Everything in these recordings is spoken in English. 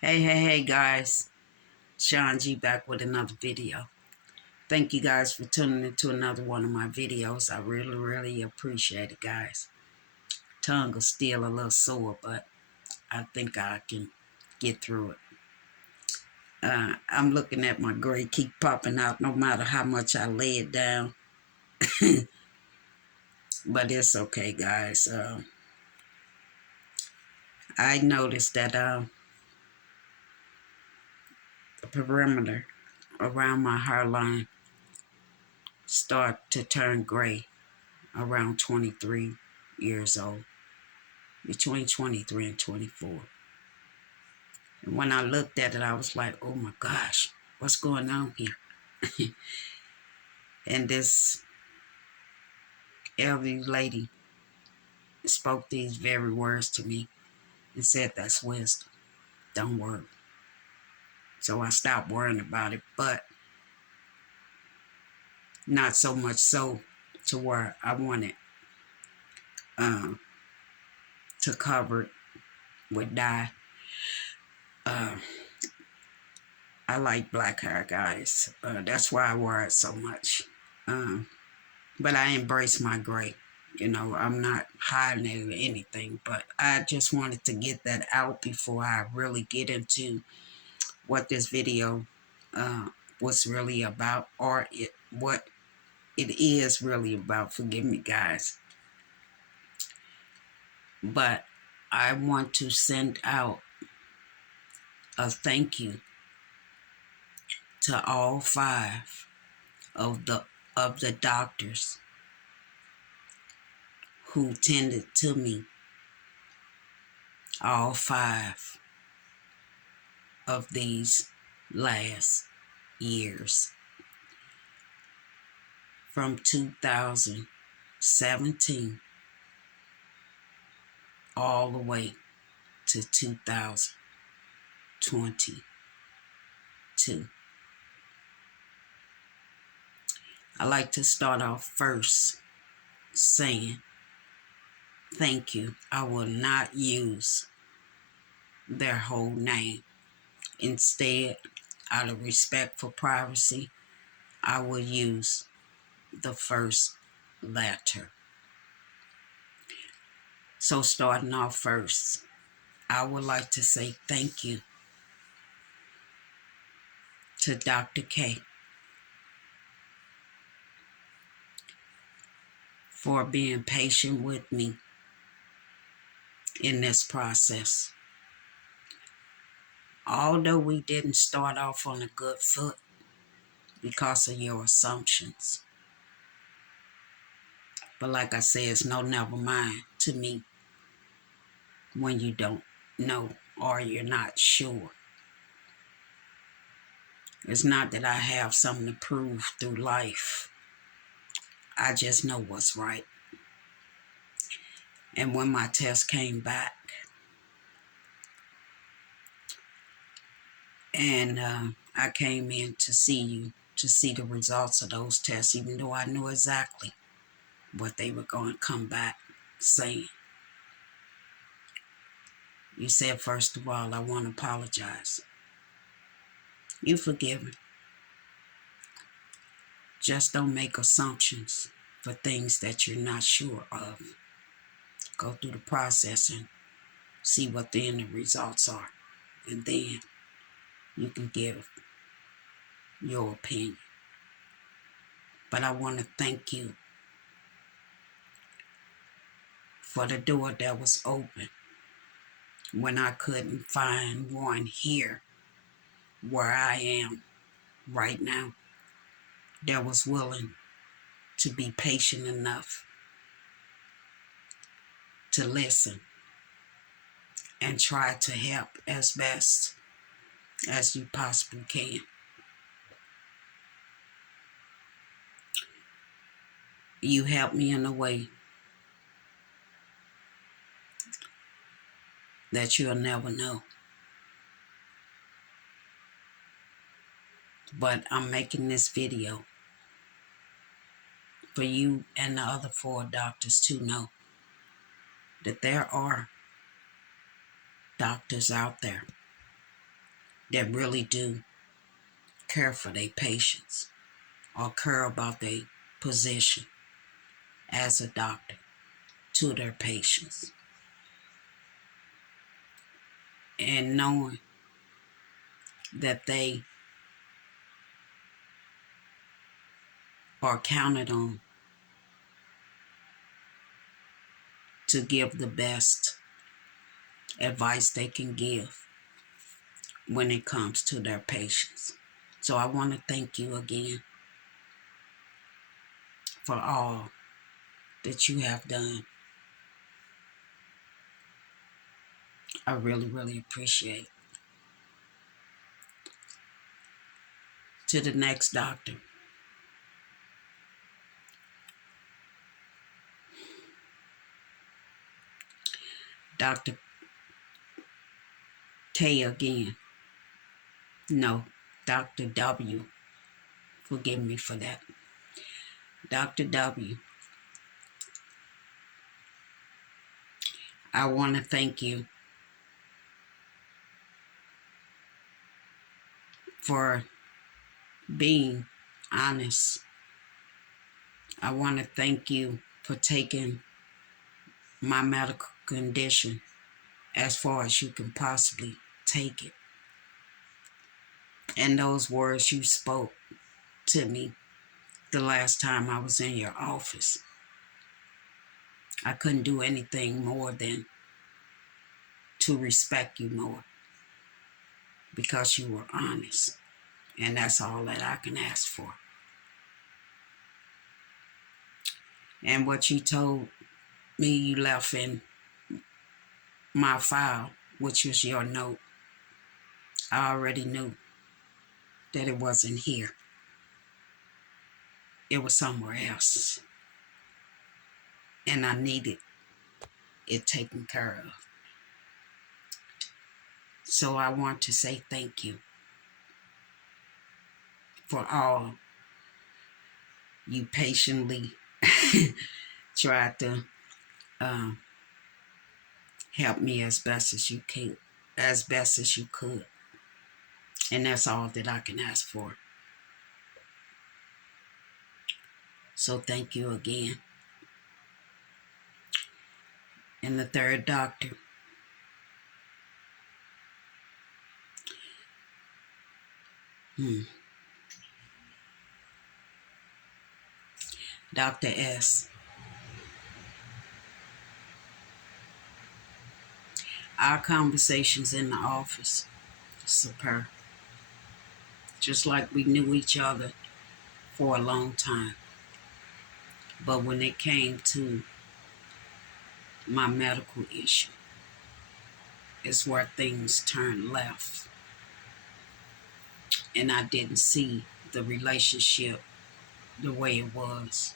Hey guys, Sean G back with another video. Thank you guys for tuning into another one of my videos. I really appreciate it, guys. Tongue is still a little sore, but I think I can get through it. I'm looking at my gray keep popping out no matter how much I lay it down. But it's okay, guys. I noticed that the perimeter around my hairline start to turn gray around 23 years old, between 23 and 24. And when I looked at it, I was like, oh my gosh, what's going on here? And this elderly lady spoke these very words to me and said, that's wisdom. Don't worry. So I stopped worrying about it, but not so much so to where I wanted to cover it with dye. I like black hair, guys. That's why I wear it so much. But I embrace my gray. You know, I'm not hiding it or anything, but I just wanted to get that out before I really get into what this video was really about, or what it is really about. Forgive me, guys. But I want to send out a thank you to all 5 of the doctors who tended to me, all 5 of these last years, from 2017 all the way to 2022. I like to start off first saying thank you. I will not use their whole name. Instead, out of respect for privacy, I will use the first letter. So starting off first, I would like to say thank you to Dr. K for being patient with me in this process. Although we didn't start off on a good foot because of your assumptions. But like I said, it's no never mind to me when you don't know or you're not sure. It's not that I have something to prove through life. I just know what's right. And when my test came back, and I came in to see you, to see the results of those tests, even though I knew exactly what they were going to come back saying. You said, first of all, I want to apologize. You forgive me. Just don't make assumptions for things that you're not sure of. Go through the process and see what the end results are. And then you can give your opinion. But I want to thank you for the door that was open when I couldn't find one here where I am right now that was willing to be patient enough to listen and try to help as best as you possibly can. You helped me in a way that you'll never know. But I'm making this video for you and the other 4 doctors to know that there are doctors out there that really do care for their patients or care about their position as a doctor to their patients. And knowing that they are counted on to give the best advice they can give when it comes to their patients. So I want to thank you again for all that you have done. I really, really appreciate it. To the next doctor, Dr. K again. No, Dr. W. Forgive me for that. Dr. W, I want to thank you for being honest. I want to thank you for taking my medical condition as far as you can possibly take it. And those words you spoke to me the last time I was in your office, I couldn't do anything more than to respect you more because you were honest. And that's all that I can ask for. And what you told me you left in my file, which was your note, I already knew that it wasn't here. It was somewhere else. And I needed it taken care of. So I want to say thank you for all you patiently tried to help me as best as you could. And that's all that I can ask for. So thank you again. And the third doctor, Dr. S. Our conversations in the office, superb. Just like we knew each other for a long time. But when it came to my medical issue, it's where things turned left. And I didn't see the relationship the way it was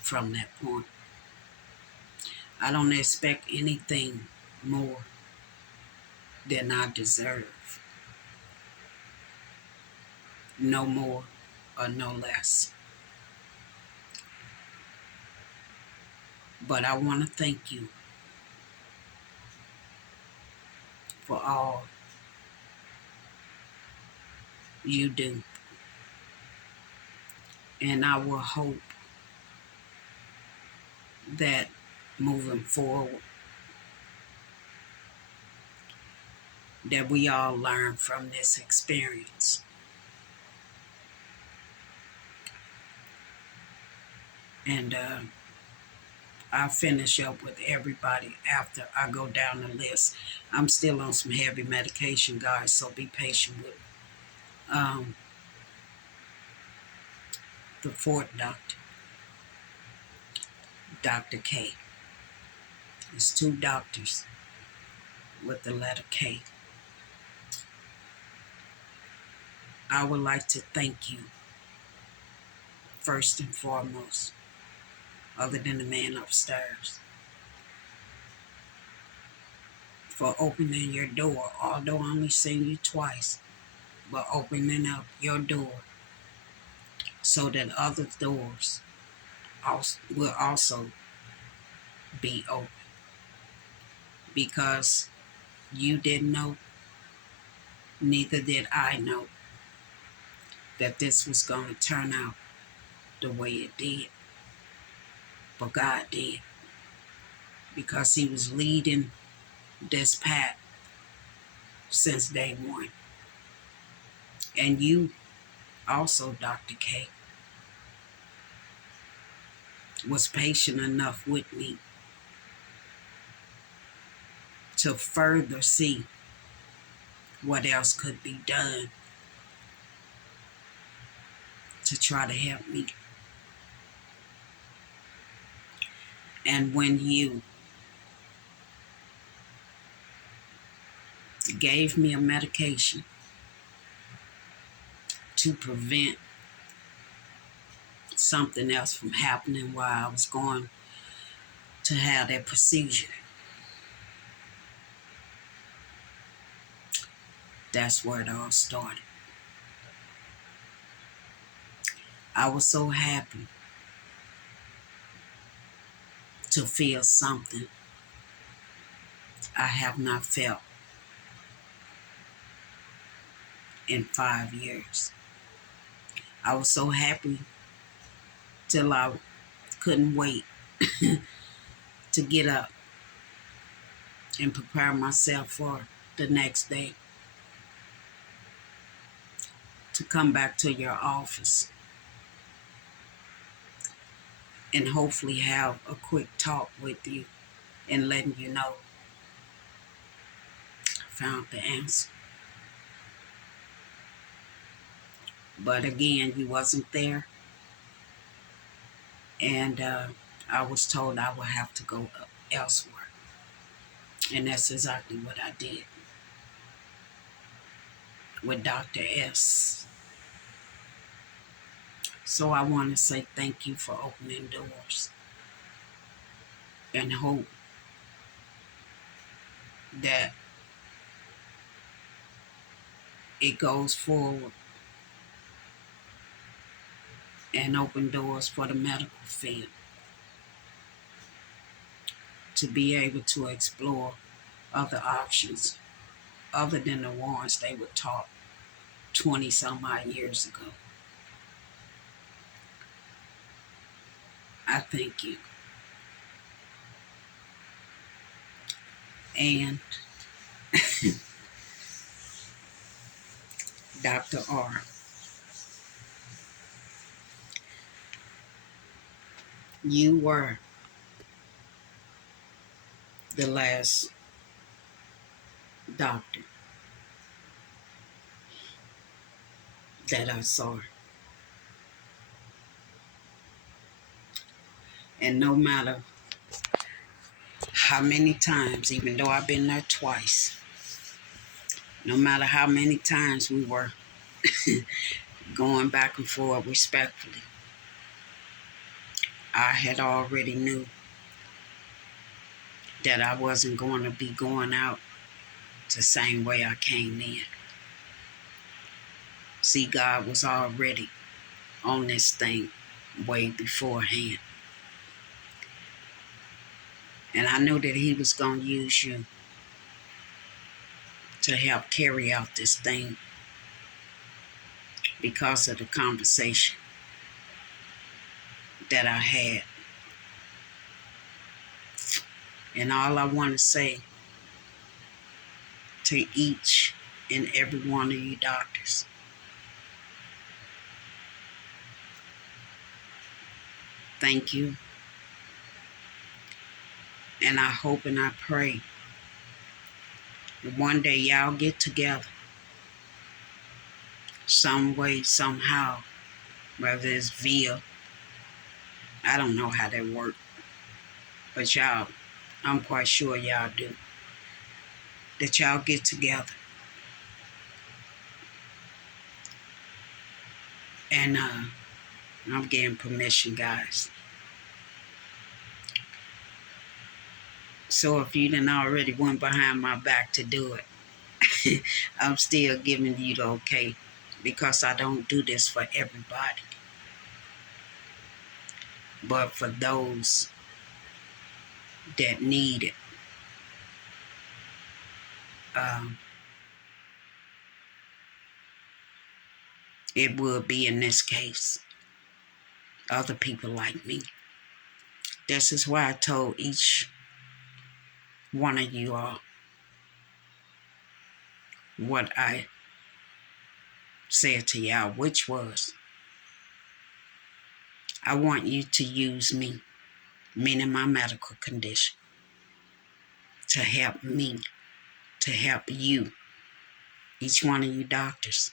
from that point. I don't expect anything more than I deserve. No more or no less. But I want to thank you for all you do. And I will hope that moving forward, that we all learn from this experience. And I'll finish up with everybody after I go down the list. I'm still on some heavy medication, guys, so be patient with me. The fourth doctor, Dr. K. There's two doctors with the letter K. I would like to thank you, first and foremost, other than the man upstairs, for opening your door, although I only seen you twice, but opening up your door so that other doors will also be open. Because you didn't know, Neither did I know that this was going to turn out the way it did. But God did, because He was leading this path since day one. And you also, Dr. K, was patient enough with me to further see what else could be done to try to help me. And when you gave me a medication to prevent something else from happening while I was going to have that procedure, that's where it all started. I was so happy to feel something I have not felt in 5 years. I was so happy till I couldn't wait to get up and prepare myself for the next day to come back to your office and hopefully have a quick talk with you and letting you know I found the answer. But again, you wasn't there, and I was told I would have to go elsewhere. And that's exactly what I did with Dr. S. So I want to say thank you for opening doors, and hope that it goes forward and open doors for the medical field to be able to explore other options other than the ones they were taught 20 some odd years ago. I thank you. And Dr. R, you were the last doctor that I saw. And no matter how many times, even though I've been there twice, no matter how many times we were going back and forth respectfully, I had already knew that I wasn't going to be going out the same way I came in. See, God was already on this thing way beforehand. And I knew that He was going to use you to help carry out this thing because of the conversation that I had. And all I want to say to each and every one of you doctors, thank you. And I hope and I pray that one day y'all get together some way, somehow, whether it's via, I don't know how that works, but y'all, I'm quite sure y'all do, that y'all get together and I'm getting permission, guys. So if you didn't already went behind my back to do it, I'm still giving you the okay, because I don't do this for everybody, but for those that need it. Um, it would be in this case other people like me. This is why I told each one of you all what I said to y'all, which was, I want you to use me, meaning my medical condition, to help me, to help you, each one of you doctors,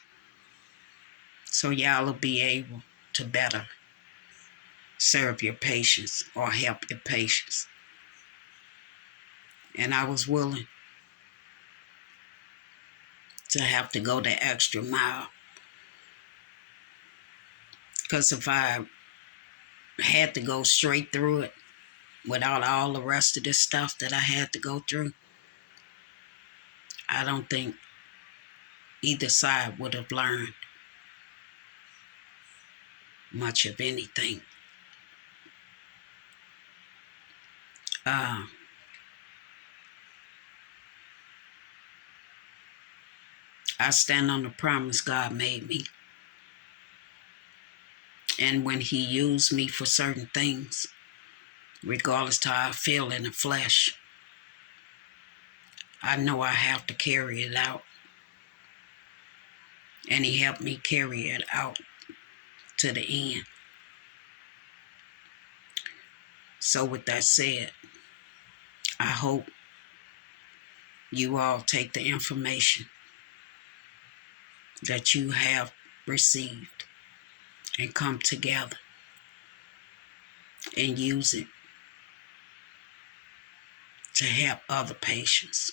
so y'all will be able to better serve your patients or help your patients. And I was willing to have to go the extra mile, because if I had to go straight through it without all the rest of this stuff that I had to go through, I don't think either side would have learned much of anything. Uh, I stand on the promise God made me. And when he used me for certain things, regardless to how I feel in the flesh, I know I have to carry it out. And he helped me carry it out to the end. So with that said, I hope you all take the information that you have received and come together and use it to help other patients,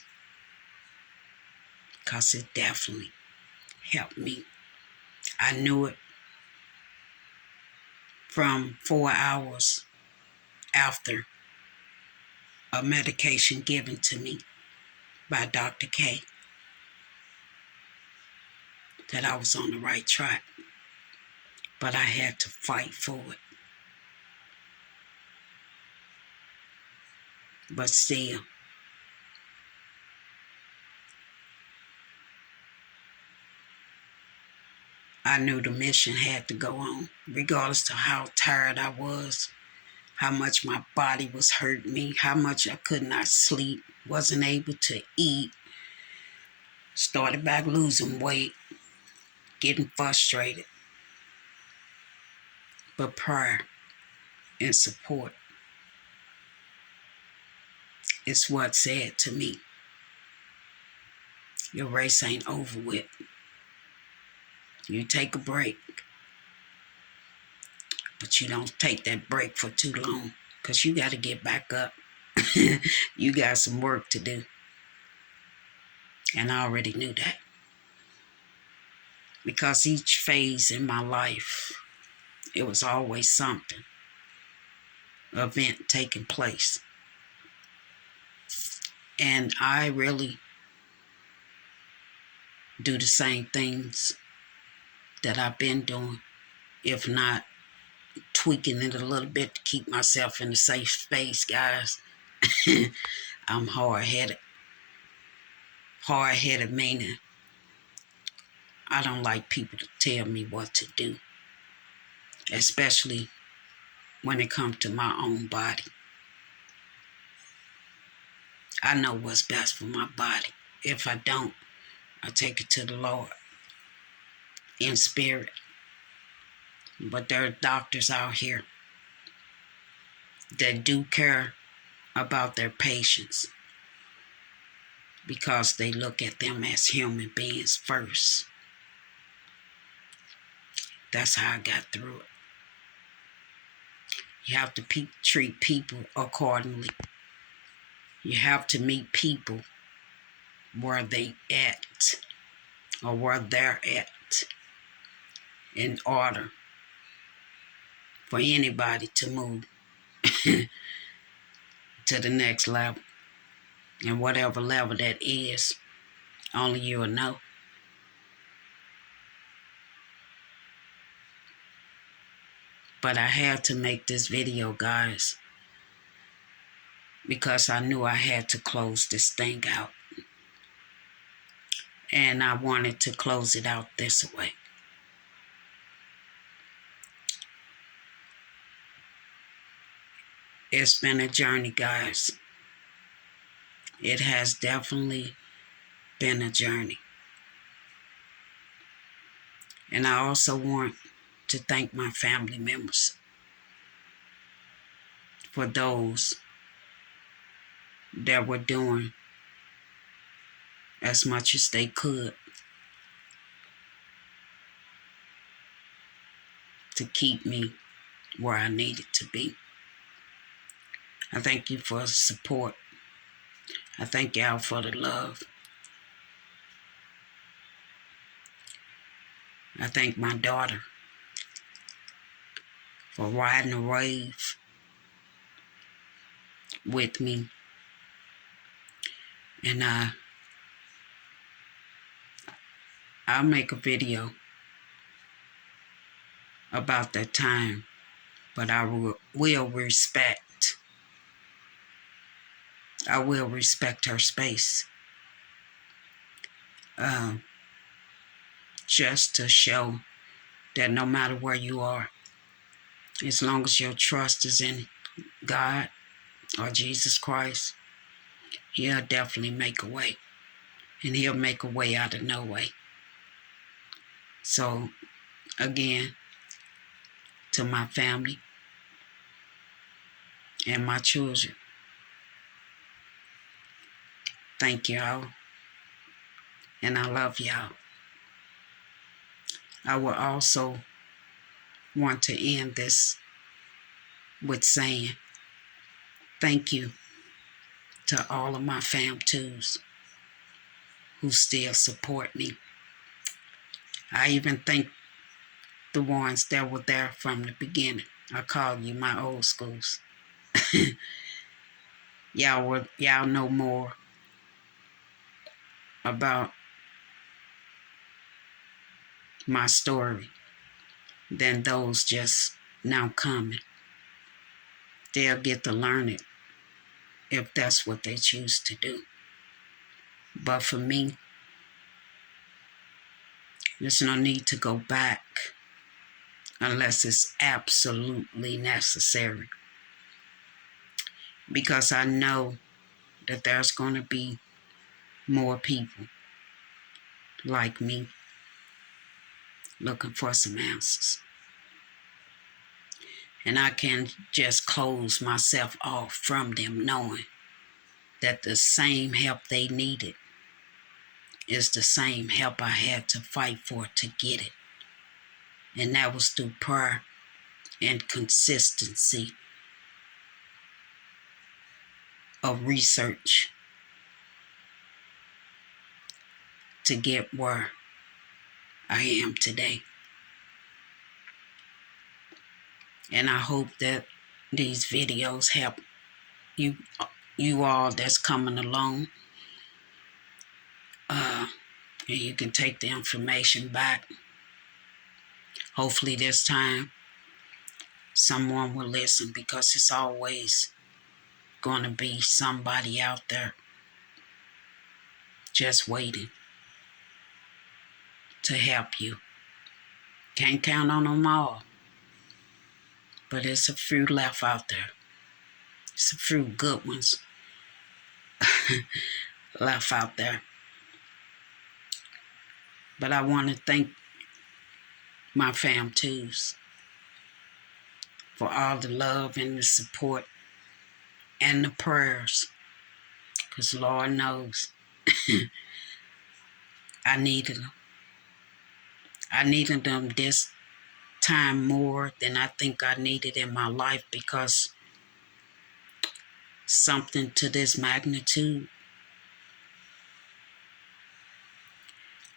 because it definitely helped me. I knew it from 4 hours after a medication given to me by Dr. K that I was on the right track, but I had to fight for it. But still, I knew the mission had to go on, regardless to how tired I was, how much my body was hurting me, how much I could not sleep, wasn't able to eat, started back losing weight, getting frustrated. But prayer and support is what said to me, your race ain't over with. You take a break, but you don't take that break for too long, because you got to get back up. You got some work to do. And I already knew that, because each phase in my life, it was always something, event taking place. And I really do the same things that I've been doing, if not tweaking it a little bit to keep myself in a safe space, guys. I'm hard-headed. Hard-headed meaning I don't like people to tell me what to do, especially when it comes to my own body. I know what's best for my body. If I don't, I take it to the Lord in spirit. But there are doctors out here that do care about their patients, because they look at them as human beings first. That's how I got through it. You have to treat people accordingly. You have to meet people where they at, or where they're at, in order for anybody to move to the next level. And whatever level that is, only you'll know. But I had to make this video, guys, because I knew I had to close this thing out. And I wanted to close it out this way. It's been a journey, guys. It has definitely been a journey. And I also want to thank my family members for those that were doing as much as they could to keep me where I needed to be. I thank you for the support. I thank y'all for the love. I thank my daughter for riding the wave with me. And I'll make a video about that time, but I will respect her space, just to show that no matter where you are, as long as your trust is in God or Jesus Christ, He'll definitely make a way, and He'll make a way out of no way. So again, to my family and my children, thank y'all, and I love y'all. I will also want to end this with saying thank you to all of my Fam2s who still support me. I even thank the ones that were there from the beginning. I call you my old schools. Y'all know more about my story than those just now coming. They'll get to learn it if that's what they choose to do. But for me, there's no need to go back unless it's absolutely necessary. Because I know that there's going to be more people like me looking for some answers. And I can just close myself off from them, knowing that the same help they needed is the same help I had to fight for to get it. And that was through prayer and consistency of research to get where I am today. And I hope that these videos help you all that's coming along. And you can take the information back. Hopefully this time someone will listen, because it's always going to be somebody out there just waiting to help you. Can't count on them all, but it's a few left out there. It's a few good ones left out there. But I want to thank my Fam2s for all the love and the support and the prayers, because Lord knows I needed them. I needed them this time more than I think I needed in my life, because something to this magnitude,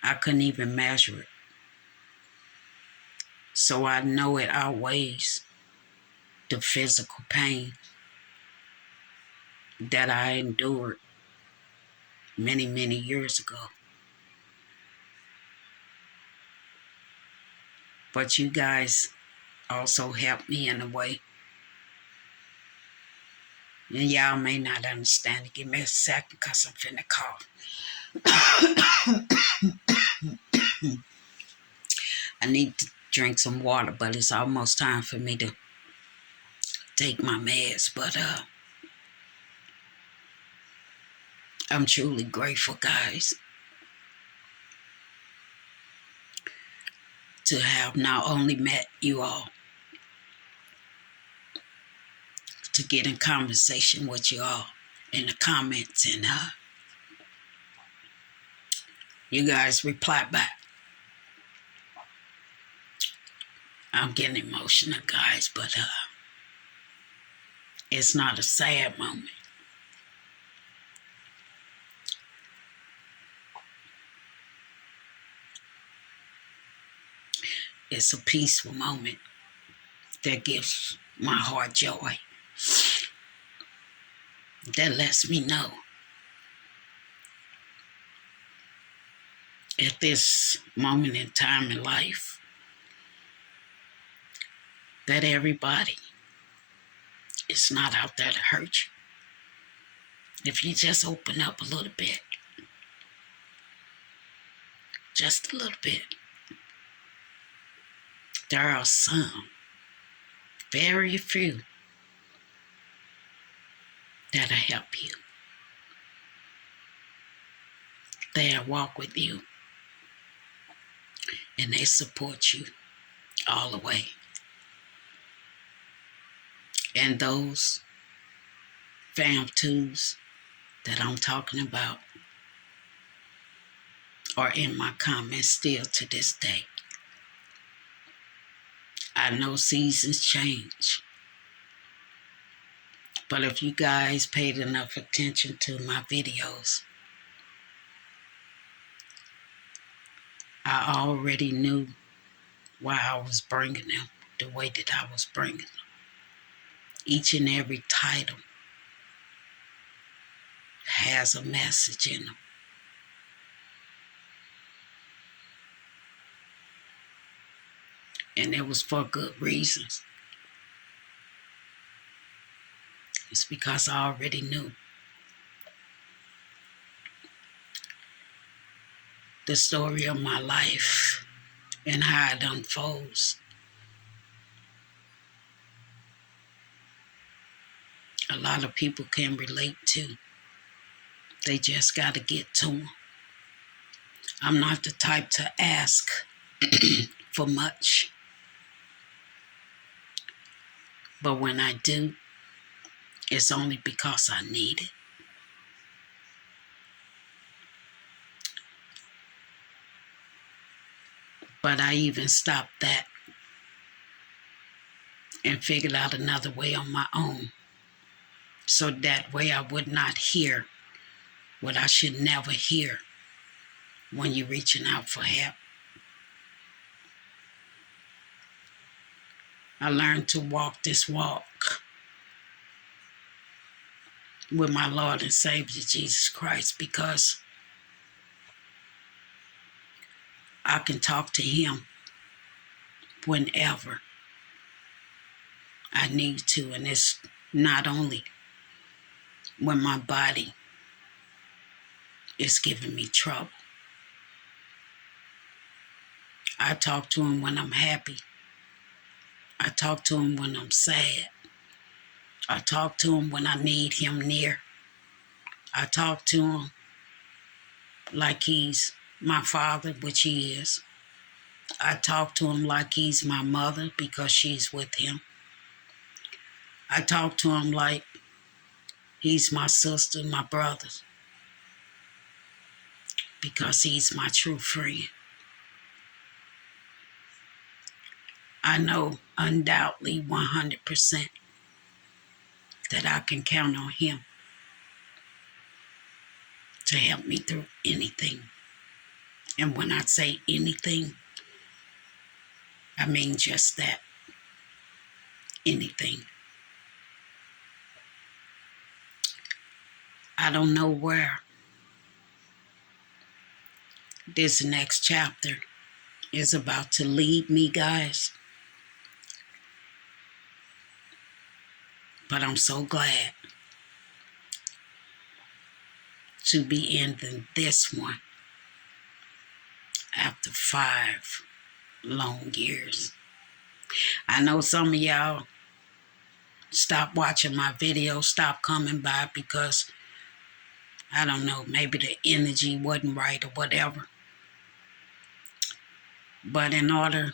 I couldn't even measure it. So I know it outweighs the physical pain that I endured many, many years ago. But you guys also helped me in a way. And y'all may not understand it. Give me a second, because I'm finna cough. I need to drink some water, but it's almost time for me to take my meds, but I'm truly grateful, guys, to have not only met you all, to get in conversation with you all in the comments, and you guys reply back. I'm getting emotional, guys, but it's not a sad moment. It's a peaceful moment that gives my heart joy. That lets me know at this moment in time in life that everybody is not out there to hurt you. If you just open up a little bit, just a little bit, there are some, very few, that'll help you. They'll walk with you and they support you all the way. And those Fam2s that I'm talking about are in my comments still to this day. I know seasons change, but if you guys paid enough attention to my videos, I already knew why I was bringing them the way that I was bringing them. Each and every title has a message in them. And it was for good reasons. It's because I already knew the story of my life and how it unfolds. A lot of people can relate to. They just got to get to them. I'm not the type to ask for much. But when I do, it's only because I need it. But I even stopped that and figured out another way on my own. So that way I would not hear what I should never hear when you're reaching out for help. I learned to walk this walk with my Lord and Savior, Jesus Christ, because I can talk to him whenever I need to. And it's not only when my body is giving me trouble. I talk to him when I'm happy. I talk to him when I'm sad. I talk to him when I need him near. I talk to him like he's my father, which he is. I talk to him like he's my mother because she's with him. I talk to him like he's my sister, my brother, because he's my true friend. I know undoubtedly 100% that I can count on him to help me through anything. And when I say anything, I mean just that. Anything. I don't know where this next chapter is about to lead me, guys. But I'm so glad to be ending this one after 5 long years. I know some of y'all stop watching my videos, stop coming by because, I don't know, maybe the energy wasn't right or whatever. But in order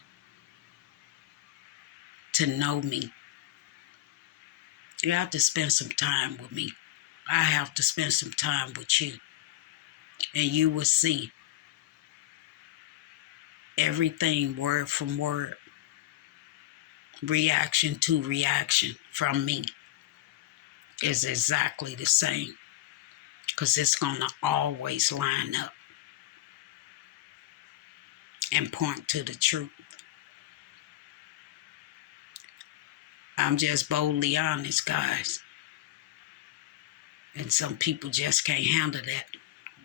to know me, you have to spend some time with me. I have to spend some time with you. And you will see everything word from word, reaction to reaction from me is exactly the same. Because it's going to always line up and point to the truth. I'm just boldly honest, guys. And some people just can't handle that,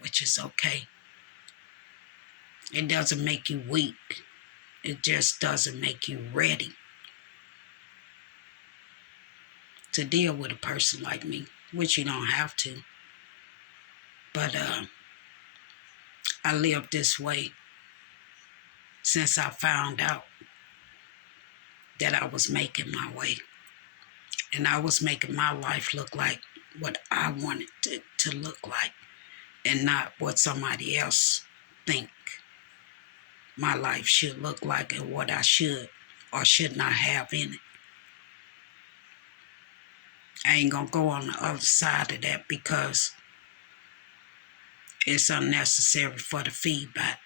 which is okay. It doesn't make you weak. It just doesn't make you ready to deal with a person like me, which you don't have to. But I lived this way since I found out that I was making my way. And I was making my life look like what I wanted it to look like and not what somebody else think my life should look like and what I should or should not have in it. I ain't gonna go on the other side of that because it's unnecessary for the feedback.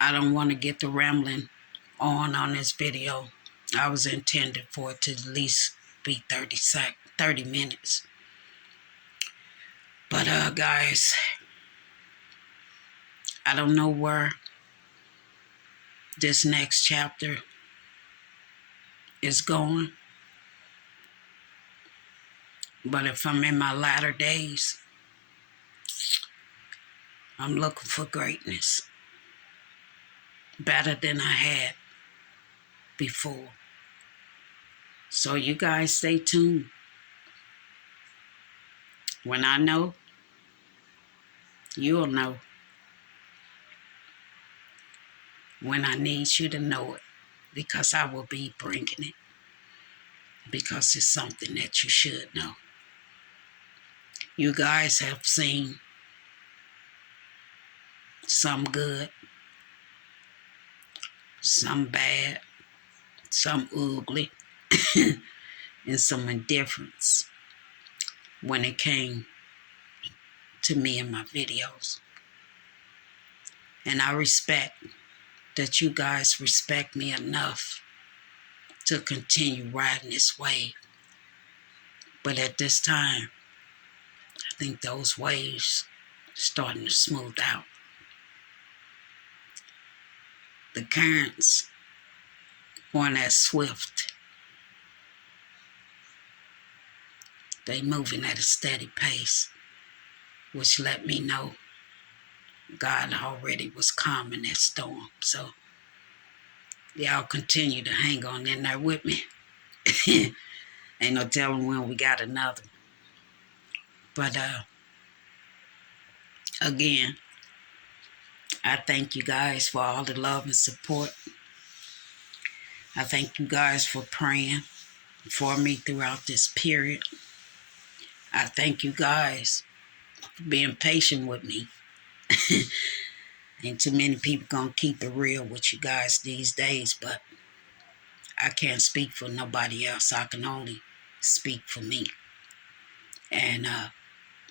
I don't want to get the rambling on this video. I was intended for it to at least be 30 minutes. But guys, I don't know where this next chapter is going. But if I'm in my latter days, I'm looking for greatness. Better than I had before. So you guys stay tuned. When I know, you'll know. When I need you to know it. Because I will be bringing it. Because it's something that you should know. You guys have seen some good, some bad, some ugly, and some indifference when it came to me and my videos. And I respect that you guys respect me enough to continue riding this wave. But at this time, I think those waves starting to smooth out. The currents weren't as swift. They moving at a steady pace, which let me know God already was calming that storm. So y'all continue to hang on in there with me. Ain't no telling when we got another. But again, I thank you guys for all the love and support. I thank you guys for praying for me throughout this period. I thank you guys for being patient with me. Ain't too many people gonna keep it real with you guys these days, but I can't speak for nobody else. I can only speak for me and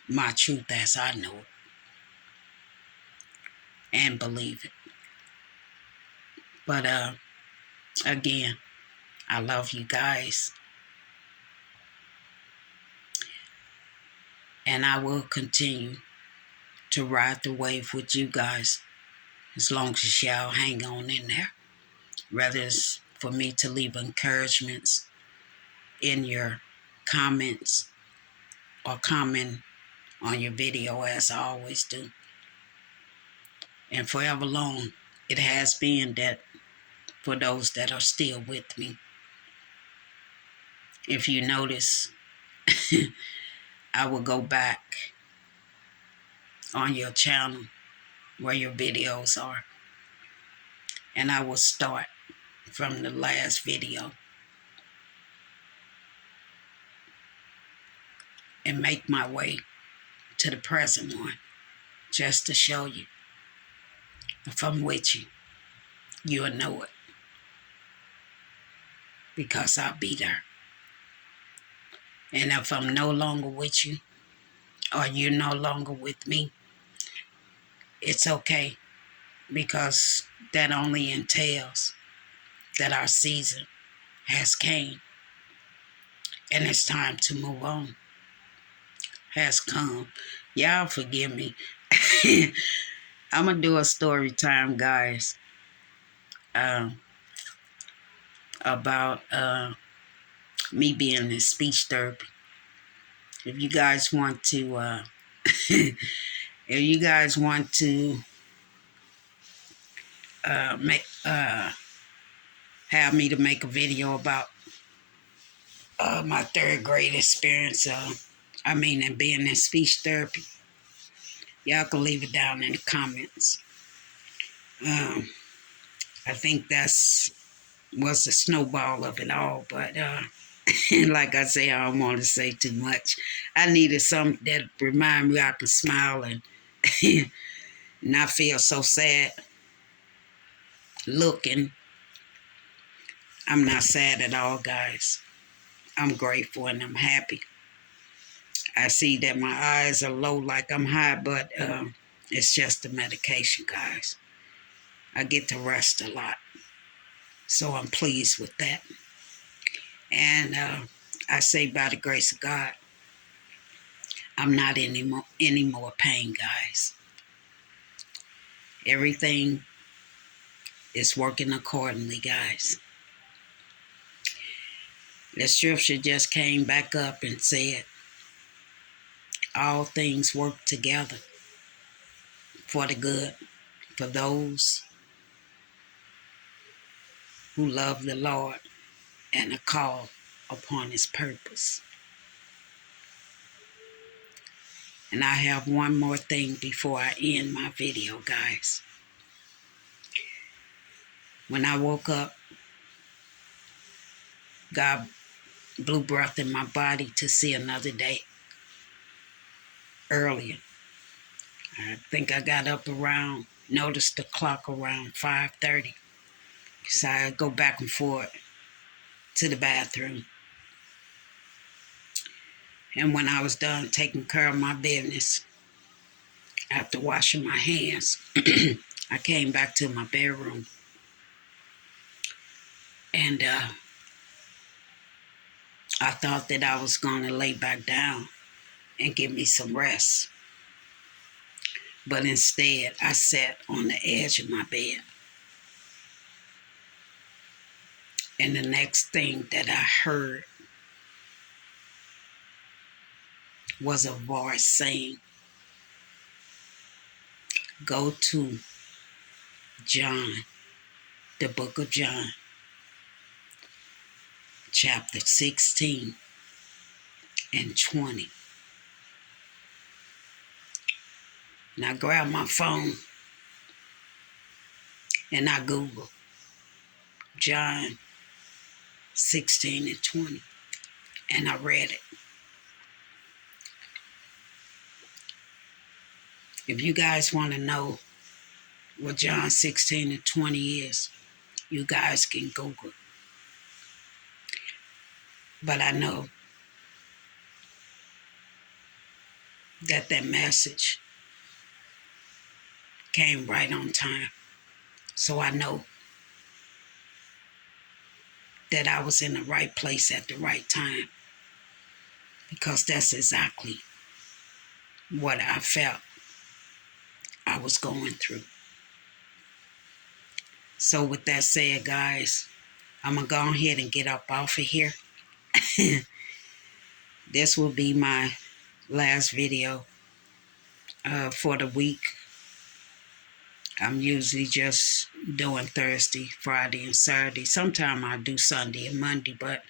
my truth as I know it and believe it. But again, I love you guys. And I will continue to ride the wave with you guys as long as y'all hang on in there. Whether it's for me to leave encouragements in your comments or comment on your video as I always do. And forever long, it has been that for those that are still with me. If you notice, I will go back on your channel where your videos are And I will start from the last video and make my way to the present one just to show you. If I'm with you, you'll know it because I'll be there. And if I'm no longer with you or you're no longer with me, it's okay because that only entails that our season has came and it's time to move on. Has come. Y'all forgive me. I'm gonna do a story time, guys, um, about me being in speech therapy. If you guys want to, if you guys want to make have me to make a video about my third grade experience, and being in speech therapy, y'all can leave it down in the comments. Um, I think that's was the snowball of it all, but like I say, I don't want to say too much. I needed something that remind me I can smile and not feel so sad looking. I'm not sad at all, guys. I'm grateful and I'm happy. I see that my eyes are low like I'm high, but it's just the medication, guys. I get to rest a lot. So I'm pleased with that. And I say by the grace of God, I'm not any more pain, guys. Everything is working accordingly, guys. The scripture just came back up and said, all things work together for the good, for those who love the Lord and are called upon his purpose. And I have one more thing before I end my video, guys. When I woke up, God blew breath in my body to see another day earlier. I think I got up noticed the clock around 5:30. So I go back and forth to the bathroom. And when I was done taking care of my business, after washing my hands, I came back to my bedroom. And I thought that I was going to lay back down and give me some rest. But instead, I sat on the edge of my bed. And the next thing that I heard was a voice saying, go to John, the book of John, chapter 16 and 20. And I grabbed my phone and I Googled John 16 and 20. And I read it. If you guys want to know what John 16 and 20 is, you guys can Google it. But I know that message came right on time. So I know that I was in the right place at the right time, because that's exactly what I felt I was going through. So with that said, guys, I'm going to go ahead and get up off of here. This will be my last video for the week. I'm usually just doing Thursday, Friday, and Saturday. Sometimes I do Sunday and Monday, but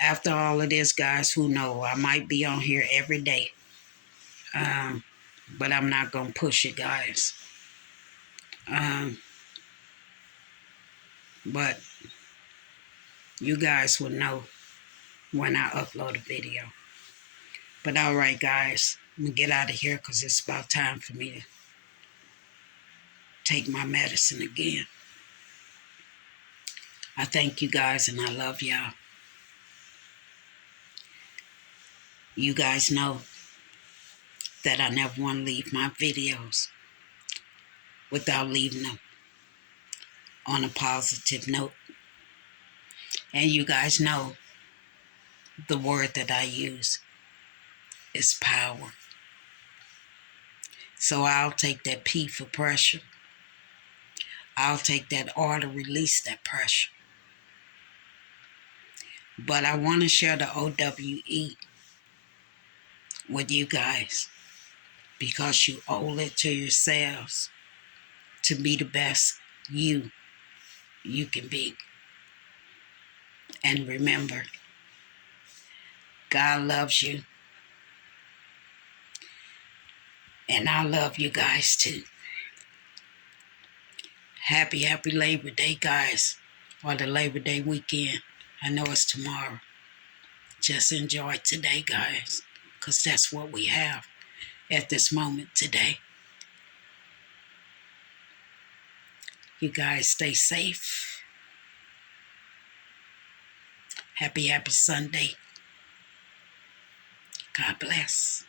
after all of this, guys, who knows? I might be on here every day. But I'm not going to push it, guys. but you guys will know when I upload a video. But all right, guys, I'm going to get out of here because it's about time for me to take my medicine again. I thank you guys and I love y'all. You guys know that I never want to leave my videos without leaving them on a positive note. And you guys know the word that I use is power. So I'll take that P for pressure. I'll take that R to release that pressure. But I want to share the OWE with you guys because you owe it to yourselves to be the best you can be. And remember, God loves you. And I love you guys too. Happy Labor Day, guys. Or the Labor Day weekend. I know it's tomorrow. Just enjoy today, guys. Because that's what we have at this moment today. You guys stay safe. Happy Sunday. God bless.